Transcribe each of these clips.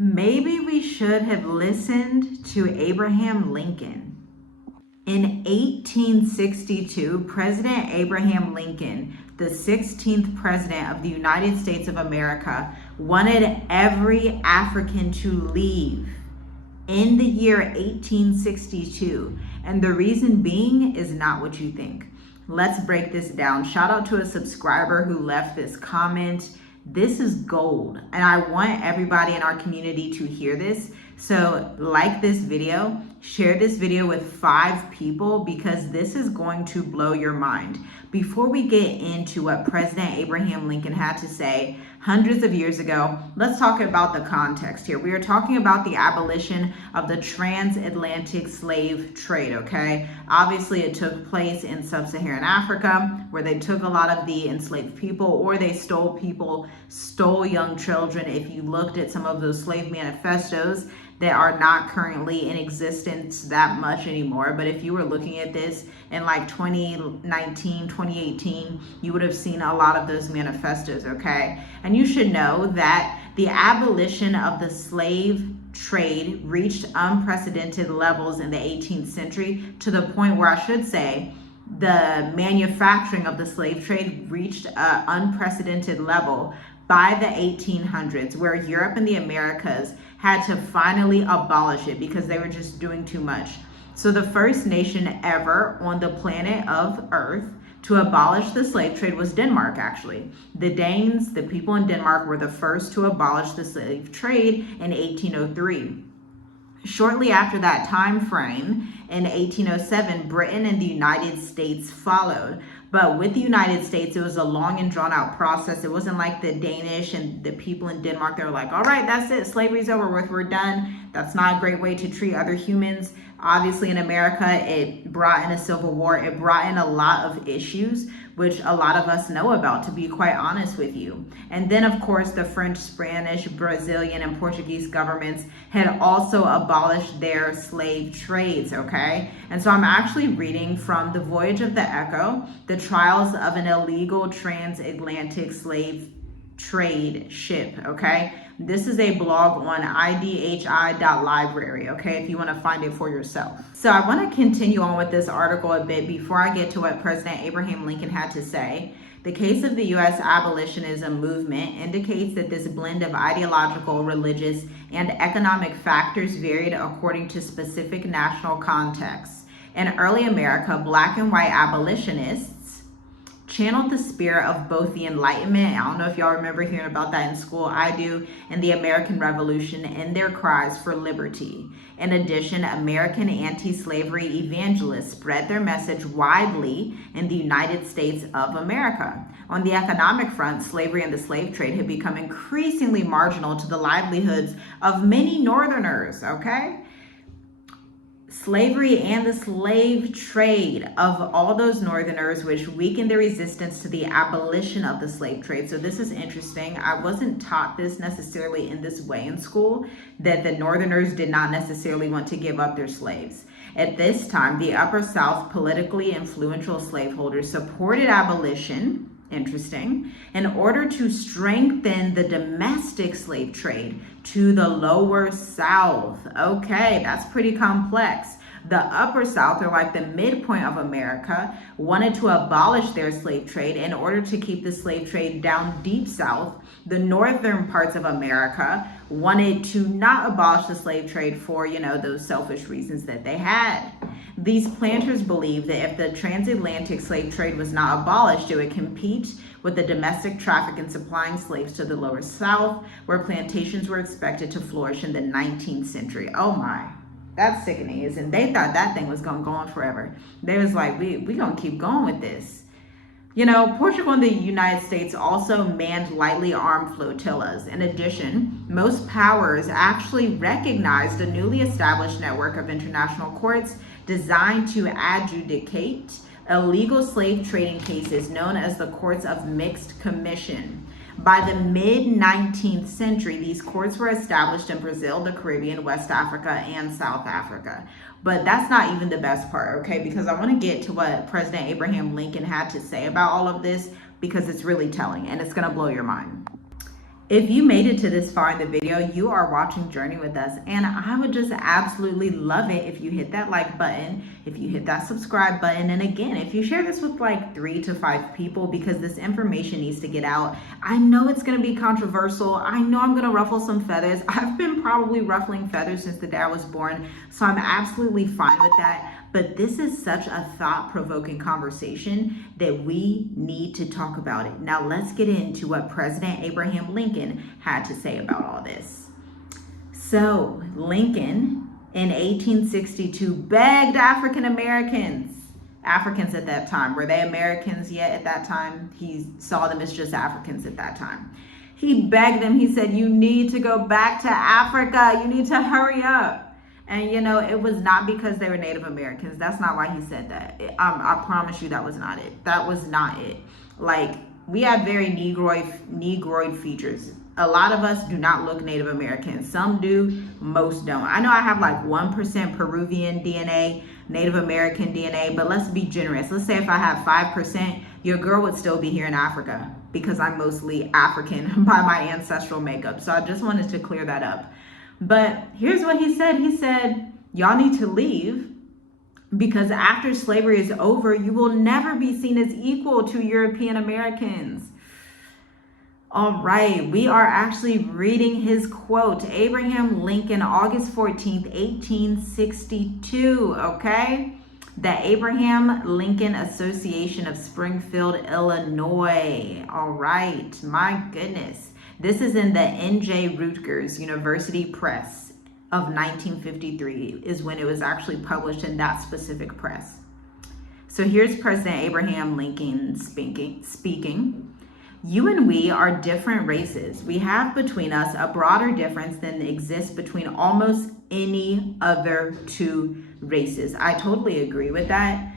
Maybe we should have listened to Abraham Lincoln. In 1862, President Abraham Lincoln, the 16th president of the United States of America, wanted every African to leave in the year 1862. And the reason being is not what you think. Let's break this down. Shout out to a subscriber who left this comment. This is gold, and I want everybody in our community to hear this. So like this video, share this video with 5 people because this is going to blow your mind. Before we get into what President Abraham Lincoln had to say hundreds of years ago, let's talk about the context here. We are talking about the abolition of the transatlantic slave trade, okay? Obviously, it took place in sub-Saharan Africa, where they took a lot of the enslaved people, or they stole people, stole young children. If you looked at some of those slave manifestos that are not currently in existence that much anymore, but if you were looking at this in like 2019, 2018, you would have seen a lot of those manifestos, okay? And you should know that the abolition of the slave trade reached unprecedented levels in the 18th century, to the point where I should say the manufacturing of the slave trade reached an unprecedented level by the 1800s, where Europe and the Americas had to finally abolish it because they were just doing too much. So the first nation ever on the planet of Earth to abolish the slave trade was Denmark, actually. The Danes, the people in Denmark, were the first to abolish the slave trade in 1803. Shortly after that time frame, in 1807, Britain and the United States followed. But with the United States, it was a long and drawn out process. It wasn't like the Danish and the people in Denmark. They were like, all right, that's it. Slavery's over with. We're done. That's not a great way to treat other humans. Obviously, in America, it brought in a civil war. It brought in a lot of issues, which a lot of us know about, to be quite honest with you. And then, of course, the French, Spanish, Brazilian, and Portuguese governments had also abolished their slave trades, okay? And so I'm actually reading from The Voyage of the Echo, The Trials of an Illegal Transatlantic Slave Trade Ship, okay? This is a blog on idhi.library, okay, if you want to find it for yourself. So I want to continue on with this article a bit before I get to what President Abraham Lincoln had to say. The case of the U.S. abolitionism movement indicates that this blend of ideological, religious, and economic factors varied according to specific national contexts. In early America, Black and white abolitionists channeled the spirit of both the Enlightenment — I don't know if y'all remember hearing about that in school, I do — and the American Revolution in their cries for liberty. In addition, American anti-slavery evangelists spread their message widely in the United States of America. On the economic front, slavery and the slave trade had become increasingly marginal to the livelihoods of many Northerners, okay? Slavery and the slave trade of all those Northerners, which weakened their resistance to the abolition of the slave trade. So this is interesting. I wasn't taught this necessarily in this way in school, that the Northerners did not necessarily want to give up their slaves. At this time, the Upper South politically influential slaveholders supported abolition, interesting, in order to strengthen the domestic slave trade to the Lower South. Okay, that's pretty complex. The Upper South, or like the midpoint of America, wanted to abolish their slave trade in order to keep the slave trade down deep South. The northern parts of America wanted to not abolish the slave trade for, those selfish reasons that they had. These planters believed that if the transatlantic slave trade was not abolished, it would compete with the domestic traffic in supplying slaves to the Lower South, where plantations were expected to flourish in the 19th century. Oh my, that's sickening, isn't it? They thought that thing was going to go on forever. They was like, we going to keep going with this. Portugal and the United States also manned lightly armed flotillas. In addition, most powers actually recognized a newly established network of international courts designed to adjudicate illegal slave trading cases known as the Courts of Mixed Commission. By the mid-19th century, these courts were established in Brazil, the Caribbean, West Africa, and South Africa. But that's not even the best part, okay? Because I want to get to what President Abraham Lincoln had to say about all of this, because it's really telling and it's going to blow your mind. If you made it to this far in the video, you are watching Journey with us, and I would just absolutely love it if you hit that like button, if you hit that subscribe button, and again, if you share this with like 3 to 5 people, because this information needs to get out. I know it's going to be controversial. I know I'm going to ruffle some feathers. I've been probably ruffling feathers since the day I was born, so I'm absolutely fine with that. But this is such a thought-provoking conversation that we need to talk about it. Now let's get into what President Abraham Lincoln had to say about all this. So Lincoln in 1862 begged African Americans at that time. Were they Americans yet at that time? He saw them as just Africans at that time. He begged them, he said, you need to go back to Africa. You need to hurry up. And, you know, it was not because they were Native Americans. That's not why he said that. I promise you that was not it. That was not it. Like, we have very Negroid features. A lot of us do not look Native American. Some do, most don't. I know I have like 1% Peruvian DNA, Native American DNA, but let's be generous. Let's say if I have 5%, your girl would still be here in Africa because I'm mostly African by my ancestral makeup. So I just wanted to clear that up. But here's what he said. He said, y'all need to leave because after slavery is over, you will never be seen as equal to European Americans. All right, we are actually reading his quote, Abraham Lincoln, August 14th, 1862, okay? The Abraham Lincoln Association of Springfield, Illinois. All right, my goodness. This is in the N.J. Rutgers University Press of 1953 is when it was actually published in that specific press. So here's President Abraham Lincoln speaking. You and we are different races. We have between us a broader difference than exists between almost any other two races. I totally agree with that.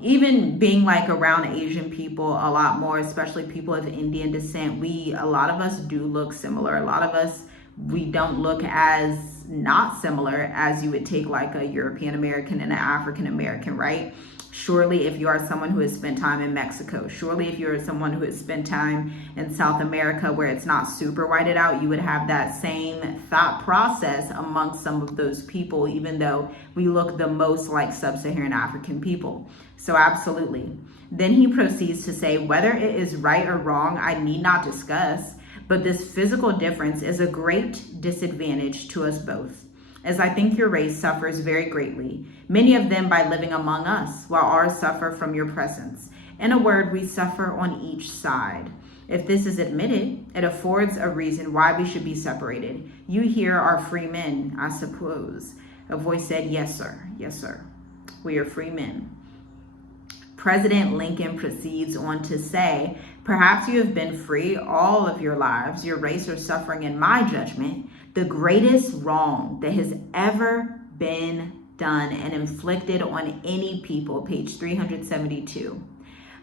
Even being like around Asian people a lot more, especially people of Indian descent, a lot of us do look similar. A lot of us, we don't look as not similar as you would take like a European American and an African American, right? Surely if you are someone who has spent time in Mexico, surely if you're someone who has spent time in South America where it's not super whited out, you would have that same thought process amongst some of those people, even though we look the most like sub-Saharan African people. So absolutely. Then he proceeds to say, whether it is right or wrong, I need not discuss, but this physical difference is a great disadvantage to us both, as I think your race suffers very greatly, many of them by living among us, while ours suffer from your presence. In a word, we suffer on each side. If this is admitted, it affords a reason why we should be separated. You here are free men, I suppose. A voice said, yes, sir. Yes, sir. We are free men. President Lincoln proceeds on to say, perhaps you have been free all of your lives. Your race are suffering, in my judgment, the greatest wrong that has ever been done and inflicted on any people, page 372.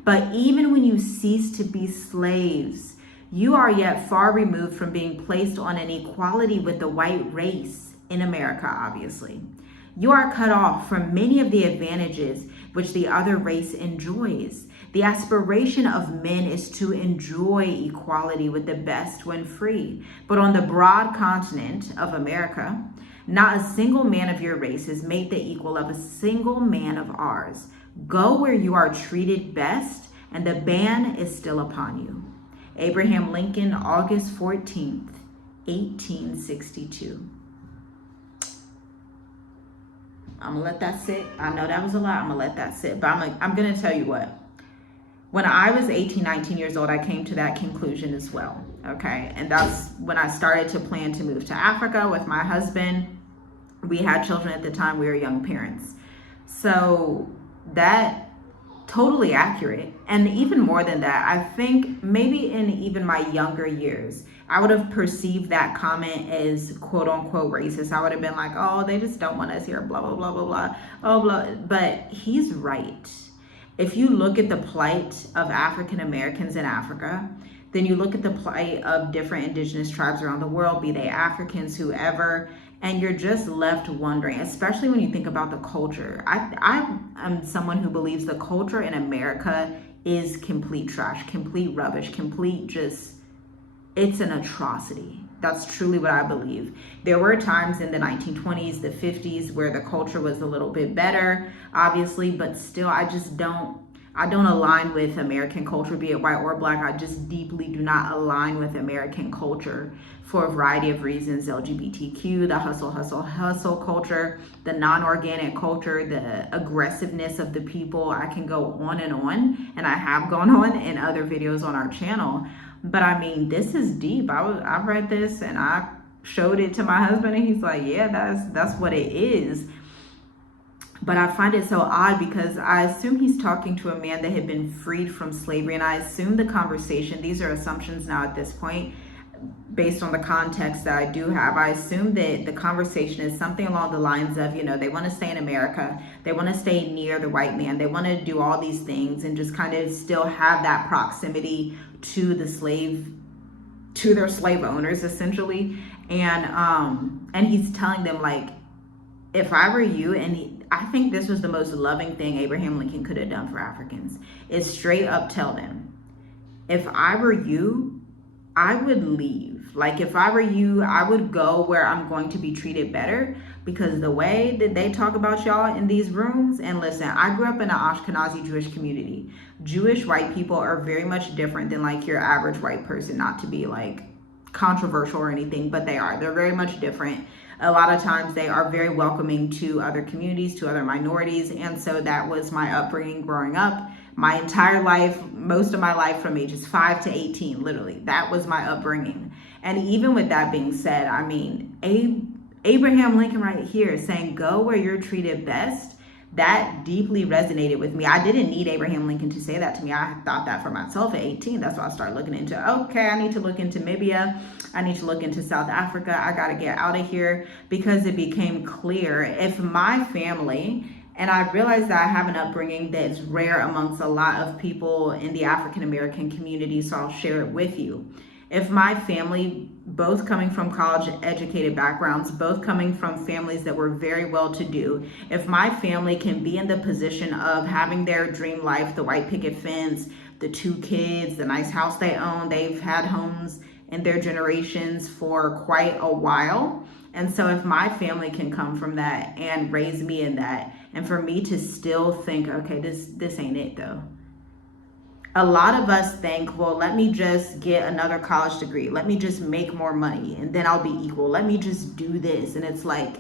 But even when you cease to be slaves, you are yet far removed from being placed on an equality with the white race in America, obviously. You are cut off from many of the advantages which the other race enjoys. The aspiration of men is to enjoy equality with the best when free. But on the broad continent of America, not a single man of your race is made the equal of a single man of ours. Go where you are treated best, and the ban is still upon you. Abraham Lincoln, August 14th, 1862. I'm gonna let that sit. I know that was a lot. I'm gonna let that sit, but I'm gonna tell you what. When I was 18, 19 years old, I came to that conclusion as well, okay? And that's when I started to plan to move to Africa with my husband. We had children at the time. We were young parents. So that totally accurate. And even more than that, I think maybe in even my younger years, I would have perceived that comment as quote unquote racist. I would have been like, oh, they just don't want us here, blah, blah, blah, blah, blah, oh, blah. But he's right. If you look at the plight of African Americans in Africa, then you look at the plight of different indigenous tribes around the world, be they Africans, whoever, and you're just left wondering, especially when you think about the culture. I am someone who believes the culture in America is complete trash, complete rubbish, complete just it's an atrocity. That's truly what I believe. There were times in the 1920s, the 50s, where the culture was a little bit better, obviously, but still, I don't align with American culture, be it white or black. I just deeply do not align with American culture for a variety of reasons. LGBTQ, the hustle culture, the non-organic culture, the aggressiveness of the people. I can go on, and I have gone on in other videos on our channel. But I mean, this is deep. I read this and I showed it to my husband, and he's like, yeah, that's what it is. But I find it so odd because I assume he's talking to a man that had been freed from slavery. And I assume the conversation, these are assumptions now at this point, based on the context that I do have, I assume that the conversation is something along the lines of, they want to stay in America. They want to stay near the white man. They want to do all these things and just kind of still have that proximity to the slave, to their slave owners, essentially. And he's telling them, like, if I were you, I think this was the most loving thing Abraham Lincoln could have done for Africans, is straight up tell them, if I were you, I would leave. Like, if I were you, I would go where I'm going to be treated better, because the way that they talk about y'all in these rooms, and listen, I grew up in an Ashkenazi Jewish community. Jewish white people are very much different than like your average white person, not to be like controversial or anything, but they're very much different. A lot of times they are very welcoming to other communities, to other minorities. And so that was my upbringing growing up. My entire life, most of my life from ages 5 to 18, literally, that was my upbringing. And even with that being said, I mean, Abraham Lincoln right here saying, go where you're treated best, that deeply resonated with me. I didn't need Abraham Lincoln to say that to me. I thought that for myself at 18. That's why I started looking into, okay, I need to look into Namibia. I need to look into South Africa. I got to get out of here, because it became clear, if my family, and I realized that I have an upbringing that's rare amongst a lot of people in the African American community, so I'll share it with you. If my family, both coming from college educated backgrounds, both coming from families that were very well to do, if my family can be in the position of having their dream life, the white picket fence, the 2 kids, the nice house they own, they've had homes in their generations for quite a while. And so if my family can come from that and raise me in that, and for me to still think, okay, this ain't it though. A lot of us think, well, let me just get another college degree. Let me just make more money and then I'll be equal. Let me just do this. And it's like,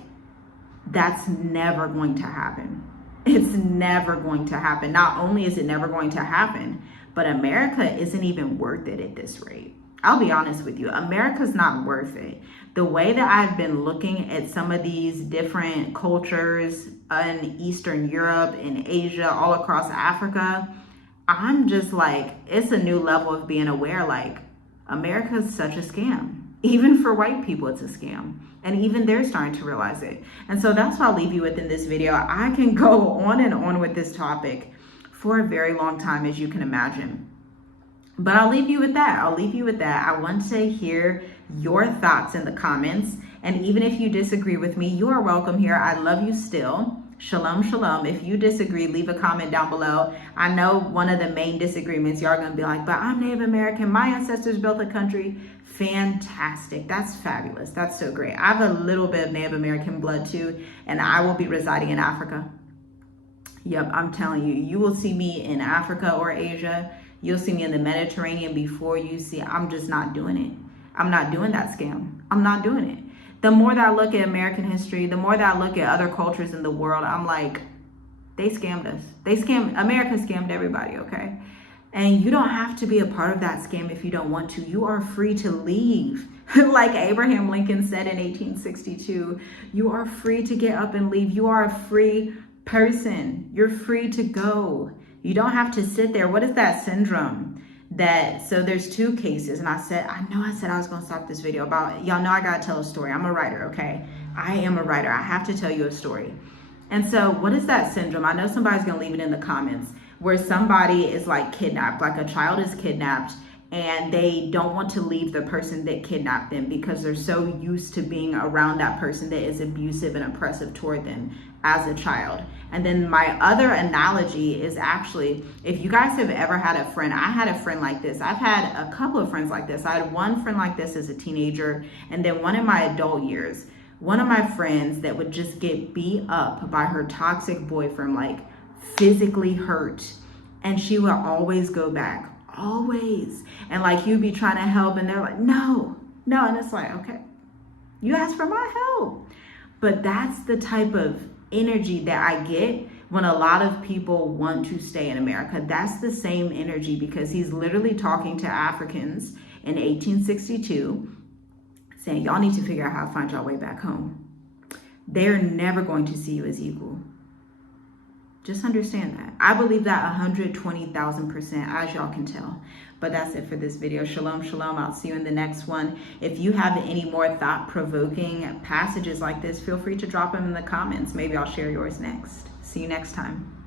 that's never going to happen. It's never going to happen. Not only is it never going to happen, but America isn't even worth it at this rate. I'll be honest with you. America's not worth it. The way that I've been looking at some of these different cultures in Eastern Europe, in Asia, all across Africa, I'm just like, it's a new level of being aware, like, America's such a scam. Even for white people, it's a scam. And even they're starting to realize it. And so that's what I'll leave you with in this video. I can go on and on with this topic for a very long time, as you can imagine. But I'll leave you with that. I want to hear your thoughts in the comments. And even if you disagree with me, you are welcome here. I love you still. Shalom, shalom. If you disagree, leave a comment down below. I know one of the main disagreements, y'all are going to be like, but I'm Native American. My ancestors built the country. Fantastic. That's fabulous. That's so great. I have a little bit of Native American blood too, and I will be residing in Africa. Yep, I'm telling you, you will see me in Africa or Asia. You'll see me in the Mediterranean before you see. I'm just not doing it. I'm not doing that scam. I'm not doing it. The more that I look at American history, the more that I look at other cultures in the world, I'm like, they scammed us. America scammed everybody, okay? And you don't have to be a part of that scam if you don't want to. You are free to leave. Like Abraham Lincoln said in 1862, you are free to get up and leave. You are a free person. You're free to go. You don't have to sit there. What is that syndrome? So there's 2 cases, and I said I was going to stop this video about, y'all know I got to tell a story. I'm a writer, okay? I am a writer. I have to tell you a story. And so what is that syndrome? I know somebody's going to leave it in the comments, where somebody is like kidnapped, like a child is kidnapped, and they don't want to leave the person that kidnapped them because they're so used to being around that person that is abusive and oppressive toward them as a child. And then my other analogy is actually, if you guys have ever had a friend, I had a friend like this. I've had a couple of friends like this. I had one friend like this as a teenager, and then one in my adult years. One of my friends that would just get beat up by her toxic boyfriend, like physically hurt, and she would always go back. Always. And like you'd be trying to help and they're like, no. And it's like, okay, you asked for my help. But that's the type of energy that I get when a lot of people want to stay in America. That's the same energy, because he's literally talking to Africans in 1862 saying, y'all need to figure out how to find y'all way back home. They're never going to see you as equal. Just understand that. I believe that 120,000%, as y'all can tell. But that's it for this video. Shalom, shalom. I'll see you in the next one. If you have any more thought-provoking passages like this, feel free to drop them in the comments. Maybe I'll share yours next. See you next time.